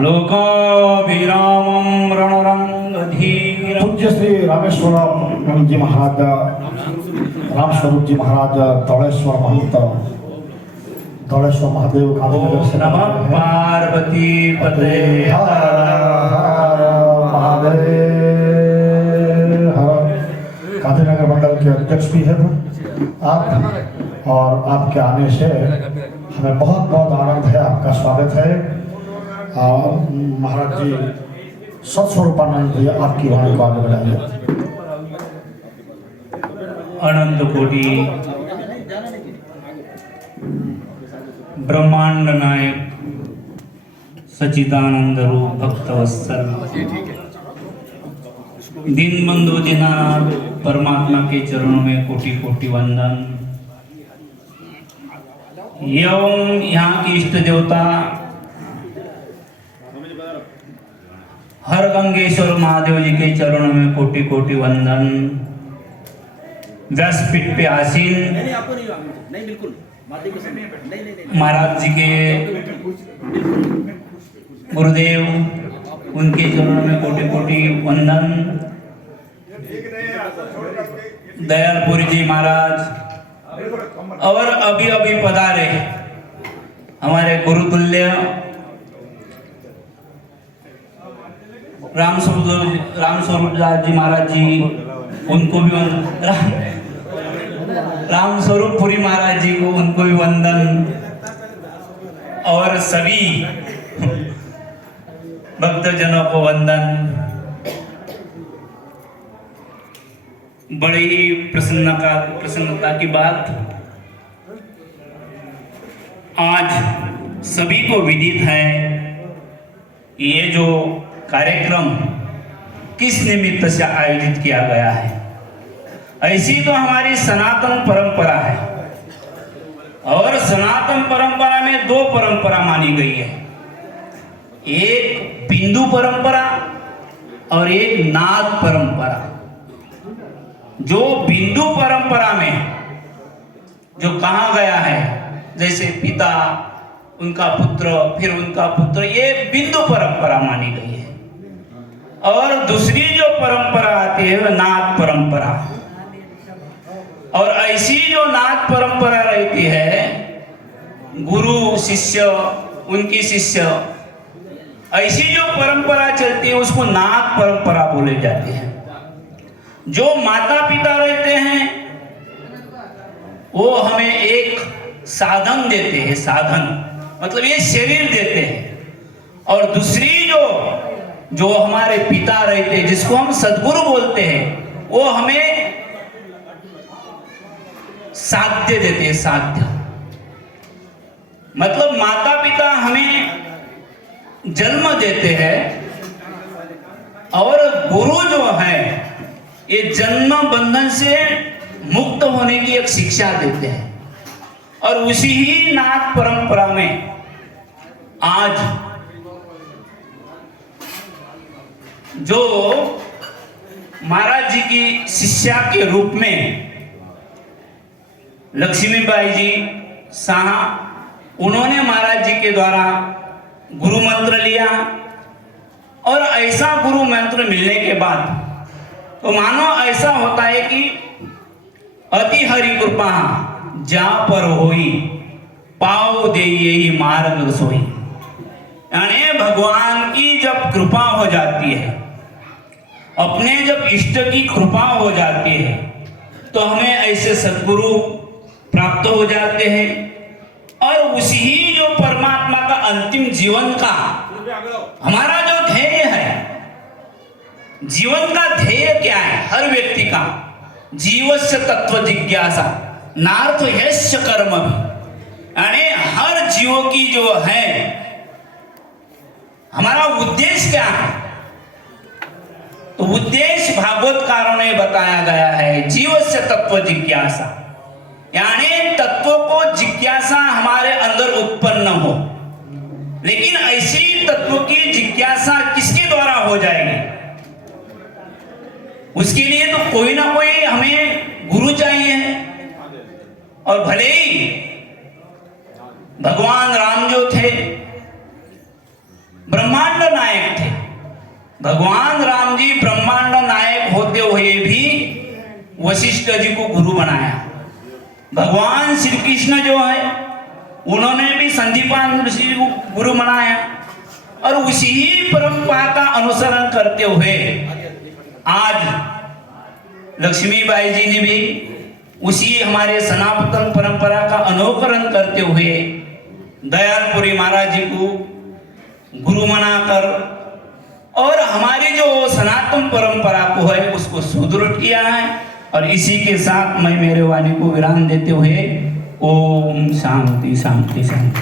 लोकाभिरामं रणरंगधीरं पूज्य श्री रामेश्वरम जी महाराज, राम स्वरूप जी महाराज, दौड़ेश्वर महंत, दौड़ेश्वर महादेव गांधीनगर से नमः पार्वती पते गांधीनगर मंडल के अध्यक्ष भी हैं आप, और आपके आने से हमें बहुत बहुत आनंद है। आपका स्वागत है। महाराज जी सत्स्वरूपानंद जी आपकी वाणी को आगे बढ़ाइए। अनंत कोटि ब्रह्मांड नायक सच्चिदानंद रूप भक्तवत्सल दीनबंधु दीनानाथ परमात्मा के चरणों में कोटि कोटि वंदन। एवं यहाँ की इष्ट देवता हर गंगेश्वर महादेव जी के चरणों में कोटि कोटि वंदन। व्यासपीठ पे आसीन महाराज जी के गुरुदेव, उनके चरणों में कोटि कोटि वंदन। दयालपुरी जी महाराज और अभी अभी पधारे हमारे गुरुतुल्य राम स्वरूप जी महाराज जी, उनको भी राम स्वरूप पुरी महाराज जी को, उनको भी वंदन। और सभी भक्तजनों को वंदन। बड़ी ही प्रसन्नता की बात, आज सभी को विदित है ये जो कार्यक्रम किस निमित्त से आयोजित किया गया है। ऐसी तो हमारी सनातन परंपरा है, और सनातन परंपरा में दो परंपरा मानी गई है, एक बिंदु परंपरा और एक नाद परंपरा। जो बिंदु परंपरा में जो कहा गया है, जैसे पिता, उनका पुत्र, फिर उनका पुत्र, ये बिंदु परंपरा मानी गई है। और दूसरी जो परंपरा आती है वह नाद परंपरा। और ऐसी जो नाद परंपरा रहती है, गुरु शिष्य, उनकी शिष्य, ऐसी जो परंपरा चलती है उसको नाद परंपरा बोले जाते हैं। जो माता पिता रहते हैं वो हमें एक साधन देते हैं, साधन मतलब ये शरीर देते हैं। और दूसरी जो हमारे पिता रहते हैं, जिसको हम सद्गुरु बोलते हैं, वो हमें साध्य देते हैं, साध्य मतलब माता पिता हमें जन्म देते हैं, और गुरु जो है ये जन्म बंधन से मुक्त होने की एक शिक्षा देते हैं। और उसी ही नाथ परंपरा में आज जो महाराज जी की शिष्या के रूप में लक्ष्मीबाई जी शाह, उन्होंने महाराज जी के द्वारा गुरु मंत्र लिया। और ऐसा गुरु मंत्र मिलने के बाद तो मानो ऐसा होता है कि अति हरि कृपा जा पर होई, पाओ दे यही मार्ग सोई। यानी भगवान की जब कृपा हो जाती है, अपने जब इष्ट की कृपा हो जाती है, तो हमें ऐसे सद्गुरु प्राप्त हो जाते हैं। और उसी जो परमात्मा का अंतिम जीवन का हमारा जो ध्येय है, जीवन का ध्येय क्या है हर व्यक्ति का? जीवस्य तत्व जिज्ञासा नार्थ यश कर्म भी। यानी हर जीव की जो है हमारा उद्देश्य क्या है? तो उद्देश्य भागवतकारों ने बताया गया है, जीवस्य तत्व जिज्ञासा, यानी तत्व को जिज्ञासा हमारे अंदर उत्पन्न हो। लेकिन ऐसी तत्व की जिज्ञासा किसके द्वारा हो जाएगी? उसके लिए तो कोई ना कोई हमें गुरु चाहिए। और भले ही भगवान राम जो थे ब्रह्मांड नायक थे। भगवान राम जी ब्रह्मांड नायक होते हुए भी वशिष्ठ जी को गुरु बनाया। भगवान श्री कृष्ण जो है उन्होंने भी संदीपान ऋषि को गुरु बनाया और उसी ही परंपरा का अनुसरण करते हुए आज लक्ष्मीबाई जी ने भी उसी हमारे सनातन परंपरा का अनुकरण करते हुए दयालपुरी महाराज जी को गुरु बनाकर और हमारी जो सनातन परंपरा को है उसको सुदृढ़ किया है। और इसी के साथ मैं मेरे वाणी को विराम देते हुए ओम शांति शांति शांति।